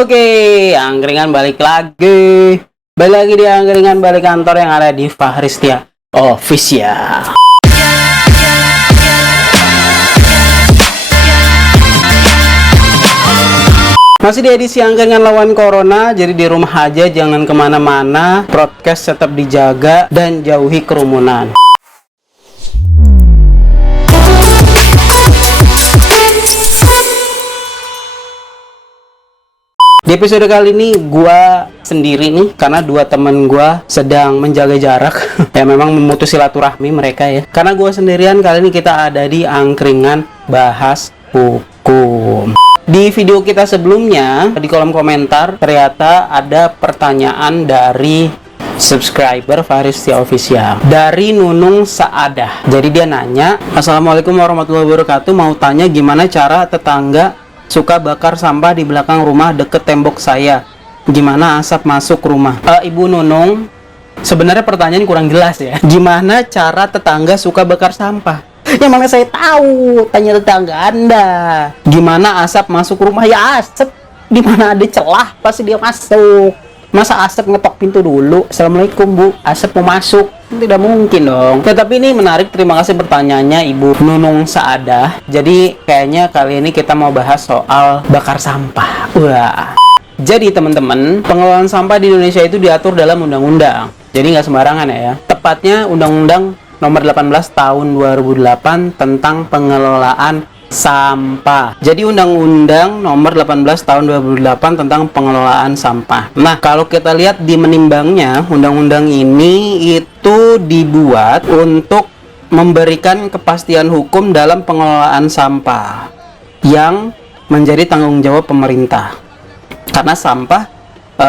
Oke, angkringan balik lagi. Balik lagi di angkringan balik kantor yang ada di Fahristia Official. Masih di edisi angkringan lawan corona, jadi di rumah aja, jangan kemana-mana. Prokes tetap dijaga dan jauhi kerumunan. Di episode kali ini gua sendiri nih karena dua temen gua sedang menjaga jarak. Ya memang memutus silaturahmi mereka ya. Karena gua sendirian, kali ini kita ada di angkringan bahas hukum. Di video kita sebelumnya di kolom komentar ternyata ada pertanyaan dari subscriber Fahristia Official dari Nunung Saadah. Jadi dia nanya, "Assalamualaikum warahmatullahi wabarakatuh, mau tanya gimana cara tetangga suka bakar sampah di belakang rumah deket tembok saya. Gimana asap masuk rumah?" Ibu Nunung, sebenarnya pertanyaan kurang jelas ya. Gimana cara tetangga suka bakar sampah? Yang mana saya tahu, tanya tetangga Anda. Gimana asap masuk rumah? Ya asap, di mana ada celah pasti dia masuk. Masa asap ngetok pintu dulu? Assalamualaikum Bu, asap mau masuk? Tidak mungkin dong. Ya, tapi ini menarik, terima kasih pertanyaannya Ibu Nunung Saadah. Jadi kayaknya kali ini kita mau bahas soal bakar sampah. Wah. Jadi teman-teman, pengelolaan sampah di Indonesia itu diatur dalam undang-undang. Jadi nggak sembarangan ya. Tepatnya Undang-Undang Nomor 18 Tahun 2008 tentang pengelolaan sampah. Jadi Undang-Undang Nomor 18 Tahun 2008 tentang pengelolaan sampah. Nah, kalau kita lihat di menimbangnya, undang-undang ini itu dibuat untuk memberikan kepastian hukum dalam pengelolaan sampah yang menjadi tanggung jawab pemerintah. Karena sampah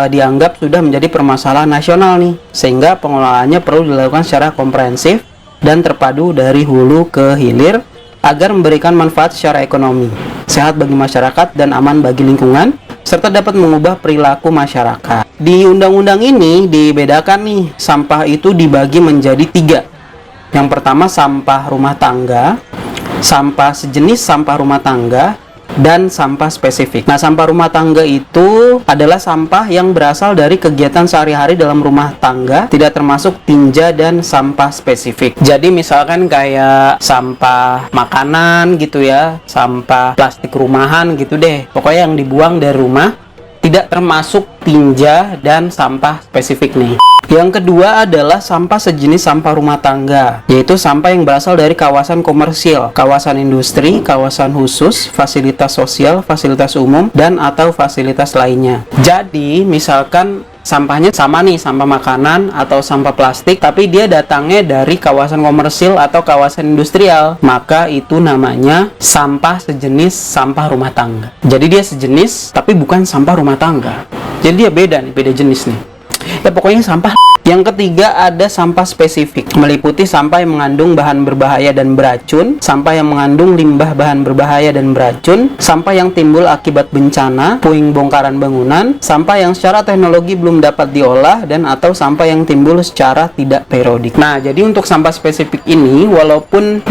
dianggap sudah menjadi permasalahan nasional nih, sehingga pengelolaannya perlu dilakukan secara komprehensif dan terpadu dari hulu ke hilir agar memberikan manfaat secara ekonomi, sehat bagi masyarakat dan aman bagi lingkungan, serta dapat mengubah perilaku masyarakat. Di undang-undang ini dibedakan nih, sampah itu dibagi menjadi 3. Yang pertama sampah rumah tangga, sampah sejenis sampah rumah tangga, dan sampah spesifik. Nah, sampah rumah tangga itu adalah sampah yang berasal dari kegiatan sehari-hari dalam rumah tangga, tidak termasuk tinja dan sampah spesifik. Jadi misalkan kayak sampah makanan gitu ya, sampah plastik rumahan gitu deh. Pokoknya yang dibuang dari rumah tidak termasuk tinja dan sampah spesifik nih. Yang kedua adalah sampah sejenis sampah rumah tangga, yaitu sampah yang berasal dari kawasan komersil, kawasan industri, kawasan khusus, fasilitas sosial, fasilitas umum, dan atau fasilitas lainnya. Jadi, misalkan sampahnya sama nih, sampah makanan atau sampah plastik, tapi dia datangnya dari kawasan komersil atau kawasan industrial, maka itu namanya sampah sejenis sampah rumah tangga. Jadi dia sejenis, tapi bukan sampah rumah tangga. Jadi dia beda nih, beda jenis nih. Ya pokoknya sampah. Yang ketiga ada sampah spesifik, meliputi sampah yang mengandung bahan berbahaya dan beracun, sampah yang mengandung limbah bahan berbahaya dan beracun, sampah yang timbul akibat bencana, puing bongkaran bangunan, sampah yang secara teknologi belum dapat diolah, dan atau sampah yang timbul secara tidak periodik. Nah, jadi untuk sampah spesifik ini, walaupun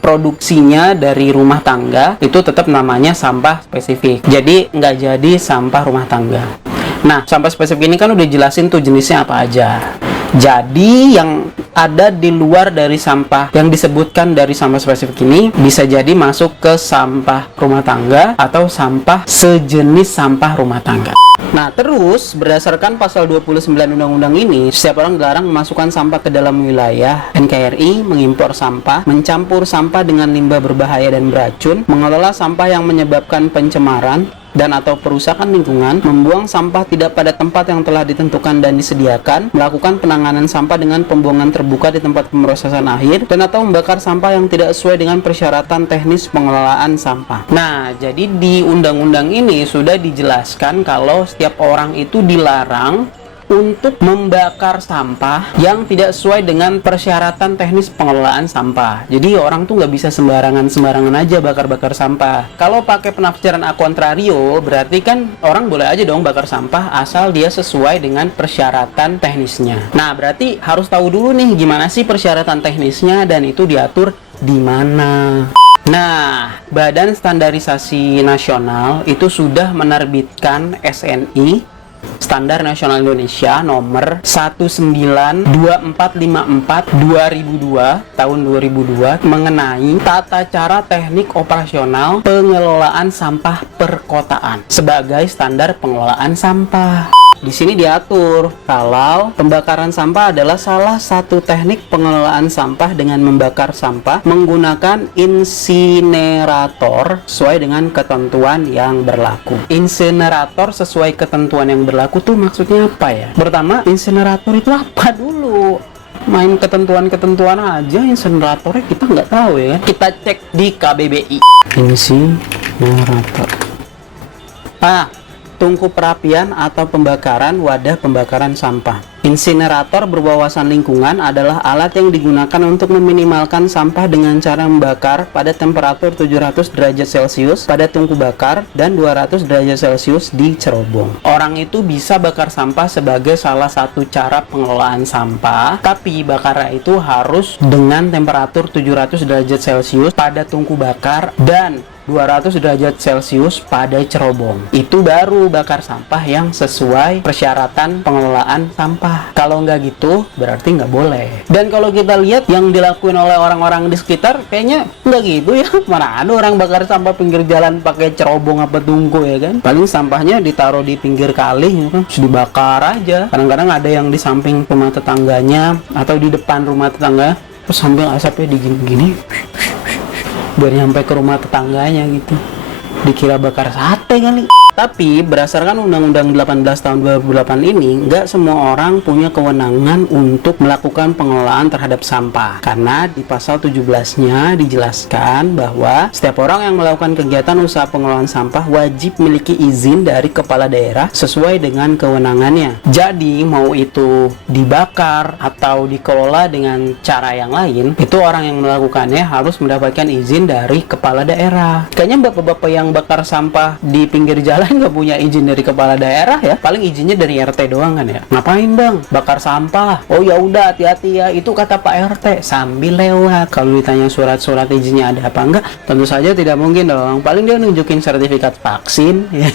produksinya dari rumah tangga, itu tetap namanya sampah spesifik. Jadi nggak jadi sampah rumah tangga. Nah, sampah spesifik ini kan udah jelasin tuh jenisnya apa aja. Jadi yang ada di luar dari sampah yang disebutkan dari sampah spesifik ini bisa jadi masuk ke sampah rumah tangga atau sampah sejenis sampah rumah tangga. Nah, terus berdasarkan pasal 29 undang-undang ini, setiap orang dilarang memasukkan sampah ke dalam wilayah NKRI, mengimpor sampah, mencampur sampah dengan limbah berbahaya dan beracun, mengelola sampah yang menyebabkan pencemaran dan atau perusakan lingkungan, membuang sampah tidak pada tempat yang telah ditentukan dan disediakan, melakukan penanganan sampah dengan pembuangan terbuka di tempat pemrosesan akhir, dan atau membakar sampah yang tidak sesuai dengan persyaratan teknis pengelolaan sampah. Nah, jadi di undang-undang ini sudah dijelaskan kalau setiap orang itu dilarang untuk membakar sampah yang tidak sesuai dengan persyaratan teknis pengelolaan sampah. Jadi orang tuh nggak bisa sembarangan aja bakar-bakar sampah. Kalau pakai penafsiran a contrario, berarti kan orang boleh aja dong bakar sampah asal dia sesuai dengan persyaratan teknisnya. Nah, berarti harus tahu dulu nih gimana sih persyaratan teknisnya dan itu diatur di mana. Nah, Badan Standarisasi Nasional itu sudah menerbitkan SNI, Standar Nasional Indonesia nomor 192454/2002 tahun 2002 mengenai tata cara teknik operasional pengelolaan sampah perkotaan sebagai standar pengelolaan sampah. Di sini diatur kalau pembakaran sampah adalah salah satu teknik pengelolaan sampah dengan membakar sampah menggunakan insinerator sesuai dengan ketentuan yang berlaku. Insinerator sesuai ketentuan yang berlaku tuh maksudnya apa ya? Pertama, insinerator itu apa dulu? Main ketentuan-ketentuan aja, insineratornya kita nggak tahu ya. Kita cek di KBBI. Insinerator. Tungku perapian atau pembakaran wadah pembakaran sampah. Insinerator berwawasan lingkungan adalah alat yang digunakan untuk meminimalkan sampah dengan cara membakar pada temperatur 700 derajat Celcius pada tungku bakar dan 200 derajat Celcius di cerobong. Orang itu bisa bakar sampah sebagai salah satu cara pengelolaan sampah, tapi bakarnya itu harus dengan temperatur 700 derajat Celcius pada tungku bakar dan 200 derajat Celcius pada cerobong. Itu baru bakar sampah yang sesuai persyaratan pengelolaan sampah. Kalau nggak gitu, berarti nggak boleh. Dan kalau kita lihat yang dilakuin oleh orang-orang di sekitar, kayaknya nggak gitu ya. Mana ada orang bakar sampah pinggir jalan pakai cerobong apa tungku ya kan? Paling sampahnya ditaruh di pinggir kali ya kan, terus dibakar aja. Kadang-kadang ada yang di samping rumah tetangganya atau di depan rumah tetangga, terus sambil asapnya digini-gini biar nyampe ke rumah tetangganya gitu. Dikira bakar sate kali. Tapi berdasarkan Undang-Undang 18 tahun 2008 ini, nggak semua orang punya kewenangan untuk melakukan pengelolaan terhadap sampah. Karena di pasal 17-nya dijelaskan bahwa setiap orang yang melakukan kegiatan usaha pengelolaan sampah wajib memiliki izin dari kepala daerah sesuai dengan kewenangannya. Jadi mau itu dibakar atau dikelola dengan cara yang lain, itu orang yang melakukannya harus mendapatkan izin dari kepala daerah. Kayaknya bapak-bapak yang bakar sampah di pinggir jalan nggak punya izin dari kepala daerah ya, paling izinnya dari RT doang kan ya. Ngapain bang bakar sampah? Oh ya udah, hati-hati ya, itu kata Pak RT sambil lewat. Kalau ditanya surat-surat izinnya ada apa enggak, tentu saja tidak mungkin dong, paling dia nunjukin sertifikat vaksin ya.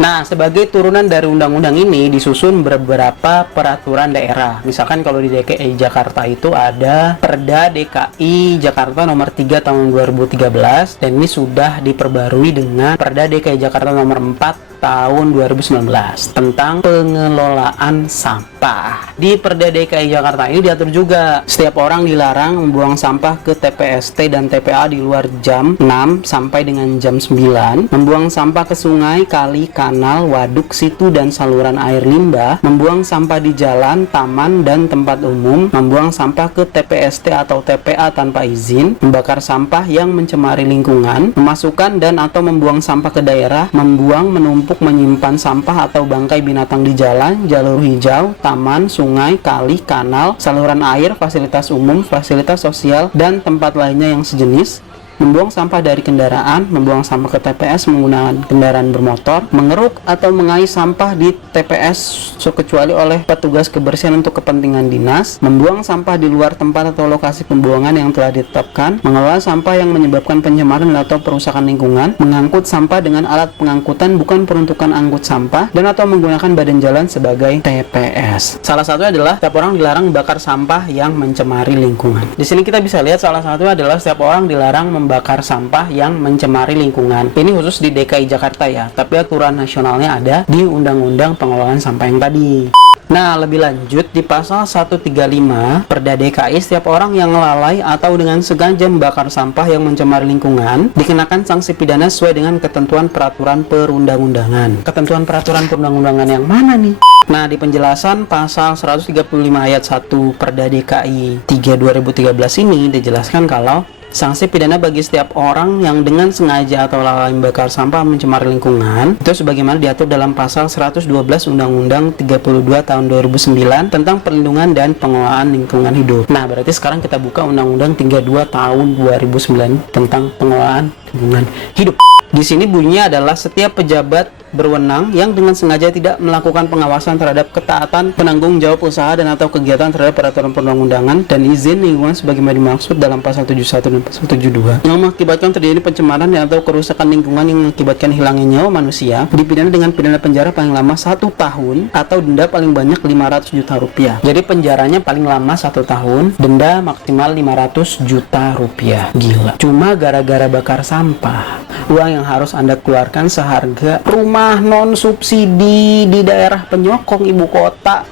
Nah, sebagai turunan dari undang-undang ini disusun beberapa peraturan daerah. Misalkan kalau di DKI Jakarta itu ada Perda DKI Jakarta nomor 3 tahun 2013, dan ini sudah diperbarui dengan Perda DKI Jakarta nomor 4 tahun 2019 tentang pengelolaan sampah. Di Perda DKI Jakarta ini diatur juga setiap orang dilarang membuang sampah ke TPST dan TPA di luar jam 6 sampai dengan jam 9, membuang sampah ke sungai, kali, kanal, waduk, situ dan saluran air limbah, membuang sampah di jalan, taman dan tempat umum, membuang sampah ke TPST atau TPA tanpa izin, membakar sampah yang mencemari lingkungan, memasukkan dan atau membuang sampah ke daerah, membuang, menumpuk, menyimpan sampah atau bangkai binatang di jalan, jalur hijau, taman, sungai, kali, kanal, saluran air, fasilitas umum, fasilitas sosial, dan tempat lainnya yang sejenis, membuang sampah dari kendaraan, membuang sampah ke TPS menggunakan kendaraan bermotor, mengeruk atau mengais sampah di TPS kecuali oleh petugas kebersihan untuk kepentingan dinas, membuang sampah di luar tempat atau lokasi pembuangan yang telah ditetapkan, mengelola sampah yang menyebabkan pencemaran atau perusakan lingkungan, mengangkut sampah dengan alat pengangkutan bukan peruntukan angkut sampah, dan atau menggunakan badan jalan sebagai TPS. Salah satunya adalah setiap orang dilarang membakar sampah yang mencemari lingkungan. Di sini kita bisa lihat salah satunya adalah setiap orang dilarang membakar sampah yang mencemari lingkungan. Ini khusus di DKI Jakarta ya, tapi aturan nasionalnya ada di Undang-Undang Pengelolaan Sampah yang tadi. Nah, lebih lanjut di pasal 135 Perda DKI, setiap orang yang lalai atau dengan sengaja membakar sampah yang mencemari lingkungan dikenakan sanksi pidana sesuai dengan ketentuan peraturan perundang-undangan. Ketentuan peraturan perundang-undangan yang mana nih? Nah, di penjelasan pasal 135 ayat 1 Perda DKI 3 2013 ini dijelaskan kalau sanksi pidana bagi setiap orang yang dengan sengaja atau lalai membakar sampah mencemari lingkungan itu sebagaimana diatur dalam pasal 112 Undang-Undang 32 tahun 2009 tentang perlindungan dan pengelolaan lingkungan hidup. Nah, berarti sekarang kita buka Undang-Undang 32 tahun 2009 tentang pengelolaan lingkungan hidup. Di sini bunyinya adalah setiap pejabat berwenang yang dengan sengaja tidak melakukan pengawasan terhadap ketaatan penanggung jawab usaha dan atau kegiatan terhadap peraturan perundang-undangan dan izin lingkungan sebagaimana dimaksud dalam pasal 71 dan pasal 72 yang mengakibatkan terjadi pencemaran dan atau kerusakan lingkungan yang mengakibatkan hilangnya nyawa manusia dipidana dengan pidana penjara paling lama 1 tahun atau denda paling banyak 500 juta rupiah. Jadi penjaranya paling lama 1 tahun, denda maksimal 500 juta rupiah. Gila. Cuma gara-gara bakar sampah, uang yang harus Anda keluarkan seharga rumah non subsidi di daerah penyokong ibu kota.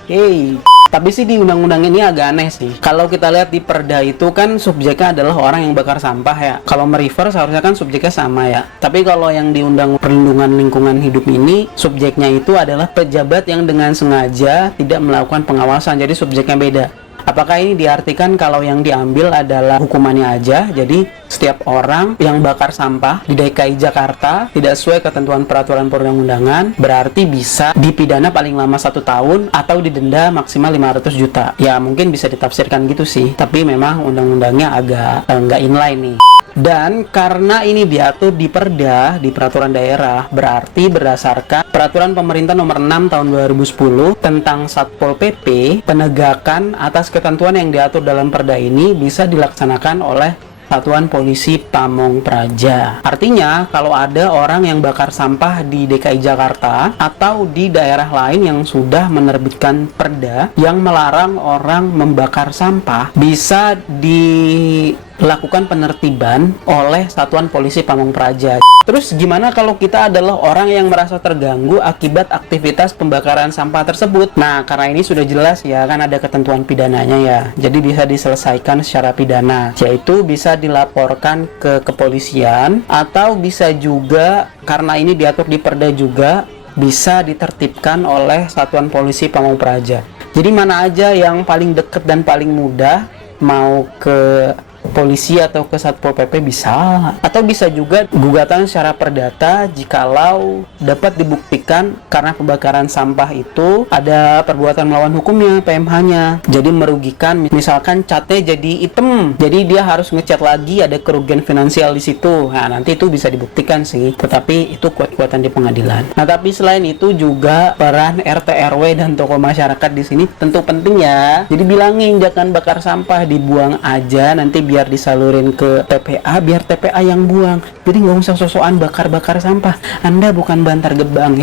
Tapi sih di undang-undang ini agak aneh sih. Kalau kita lihat di Perda itu kan subjeknya adalah orang yang bakar sampah ya. Kalau merefer seharusnya kan subjeknya sama ya. Tapi kalau yang di Undang Perlindungan Lingkungan Hidup ini subjeknya itu adalah pejabat yang dengan sengaja tidak melakukan pengawasan. Jadi subjeknya beda. Apakah ini diartikan kalau yang diambil adalah hukumannya aja? Jadi setiap orang yang bakar sampah di DKI Jakarta tidak sesuai ketentuan peraturan perundang-undangan berarti bisa dipidana paling lama 1 tahun atau didenda maksimal 500 juta. Ya mungkin bisa ditafsirkan gitu sih. Tapi memang undang-undangnya agak nggak inline nih. Dan karena ini diatur di Perda, di peraturan daerah, berarti berdasarkan peraturan pemerintah nomor 6 tahun 2010 tentang Satpol PP, penegakan atas ketentuan yang diatur dalam Perda ini bisa dilaksanakan oleh Satuan Polisi Pamong Praja. Artinya, kalau ada orang yang bakar sampah di DKI Jakarta atau di daerah lain yang sudah menerbitkan perda yang melarang orang membakar sampah, bisa dilakukan penertiban oleh Satuan Polisi Pamong Praja. Terus gimana kalau kita adalah orang yang merasa terganggu akibat aktivitas pembakaran sampah tersebut? Nah, karena ini sudah jelas ya, kan ada ketentuan pidananya ya. Jadi bisa diselesaikan secara pidana, yaitu bisa dilaporkan ke kepolisian atau bisa juga, karena ini diatur di Perda juga, bisa ditertibkan oleh Satuan Polisi Pamong Praja. Jadi mana aja yang paling dekat dan paling mudah, mau ke polisi atau ke Satpol PP bisa, atau bisa juga gugatan secara perdata jikalau dapat dibuktikan karena pembakaran sampah itu ada perbuatan melawan hukumnya, PMH-nya, jadi merugikan, misalkan catnya jadi hitam, jadi dia harus ngecat lagi, ada kerugian finansial di situ. Nah, nanti itu bisa dibuktikan sih, tetapi itu kuat-kuatan di pengadilan. Nah, tapi selain itu juga peran RT RW dan tokoh masyarakat di sini tentu penting ya. Jadi bilangin jangan bakar sampah, dibuang aja, nanti biar disalurin ke TPA, biar TPA yang buang. Jadi nggak usah sosokan bakar-bakar sampah. Anda bukan Bantar Gebang,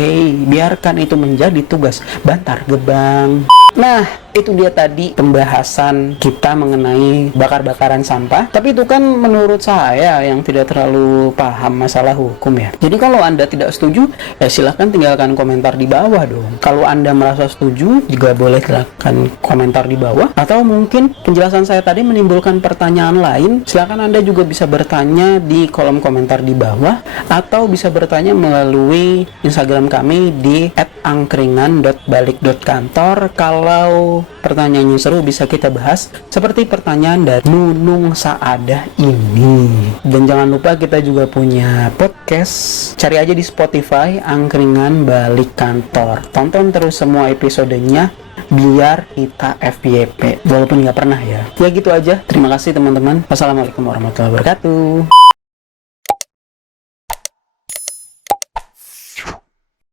biarkan itu menjadi tugas Bantar Gebang. Nah, itu dia tadi pembahasan kita mengenai bakar-bakaran sampah. Tapi itu kan menurut saya yang tidak terlalu paham masalah hukum ya. Jadi kalau Anda tidak setuju, ya silahkan tinggalkan komentar di bawah dong. Kalau Anda merasa setuju, juga boleh silahkan komentar di bawah. Atau mungkin penjelasan saya tadi menimbulkan pertanyaan lain, silahkan Anda juga bisa bertanya di kolom komentar di bawah. Atau bisa bertanya melalui Instagram kami di @angkringan.balik.kantor. Kalau pertanyaannya seru bisa kita bahas, seperti pertanyaan dari Nunung Saadah ini. Dan jangan lupa kita juga punya podcast, cari aja di Spotify Angkringan Balik Kantor. Tonton terus semua episodenya biar kita FYP, walaupun nggak pernah ya. Ya gitu aja, terima kasih teman-teman. Wassalamualaikum warahmatullahi wabarakatuh.